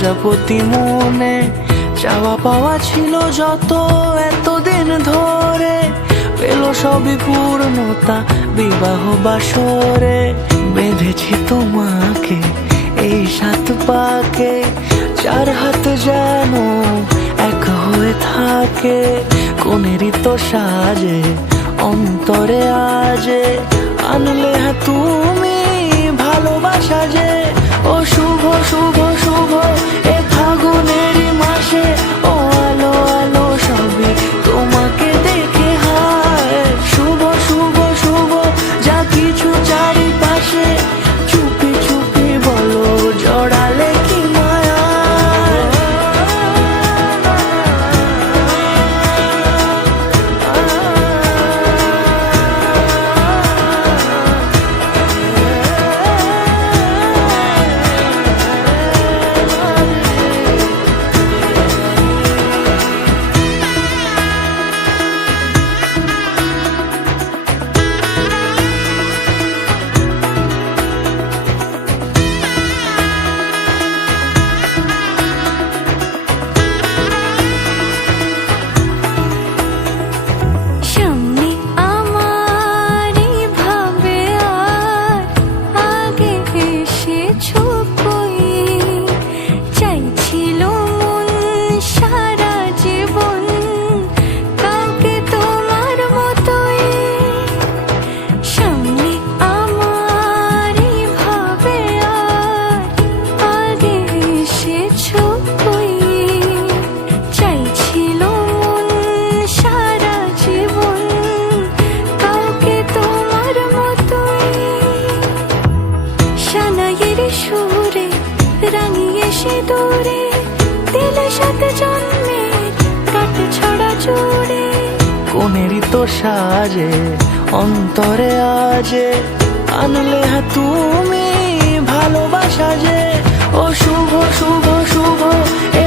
প্রজাপতি মনে চাওয়া পাওয়া ছিল যত এতদিন ধরে, পেল সবই পূর্ণতা বিবাহ বাসরে। বেঁধেছি তোমাকে এই 7 পাকে, 4 হাত যেন এক হয়ে থাকে। কোনেরই তো সাজে অন্তরে আজে, আনলে তুমি ভালোবাসা যে। ও শুভ শুভ শুভ এ ফাগুনেরই মাসে, ও আলো আলো সবই তোমাকে দেখে হায়। শুভ শুভ শুভ যা কিছু চারিপাশে, চুপি চুপি বলো জড়ালে কি মায়া। সুরে রাঙিয়ে সে দূরে দিলে 7 জন্মের কাট ছড়া জোড়ে। কোনেরই তো সাজে অন্তরে আজে, আনলে তুমি ভালোবাসা যে। ও শুভ শুভ শুভ এ